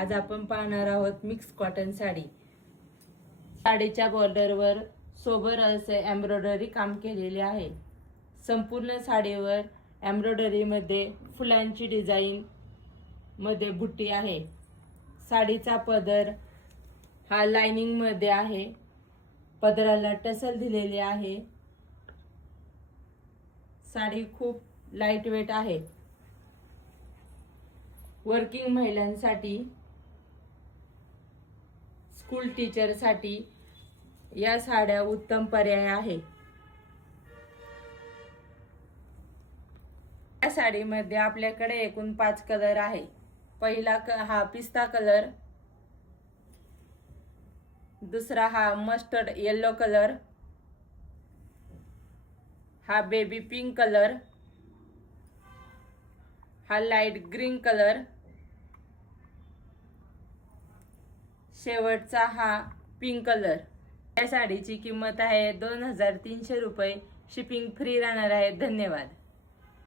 आज आपण पाहणार आहोत मिक्स कॉटन साडी। साडीच्या बॉर्डरवर सोबर असे एम्ब्रॉयडरी काम केलेले आहे। संपूर्ण साडीवर एम्ब्रॉयडरी मध्ये फुलांची डिझाइन मध्ये बुट्टी आहे। साडीचा पदर हा लाइनिंग मध्ये आहे। पदराला टसल दिलेले आहे। साडी खूप लाइट वेट आहे। वर्किंग महिलांसाठी, स्कूल टीचर साठी या साड्या उत्तम पर्याय आहे। या साडीमध्ये आपल्याकडे एकूण 5 कलर आहे। पहिला हा पिस्ता कलर, दुसरा हा मस्टर्ड येलो कलर, हा बेबी पिंक कलर, हा लाइट ग्रीन कलर, शेवटचा हा पिंक कलर। या साडीची किंमत आहे 2300 रुपये। शिपिंग फ्री राहणार आहे। धन्यवाद।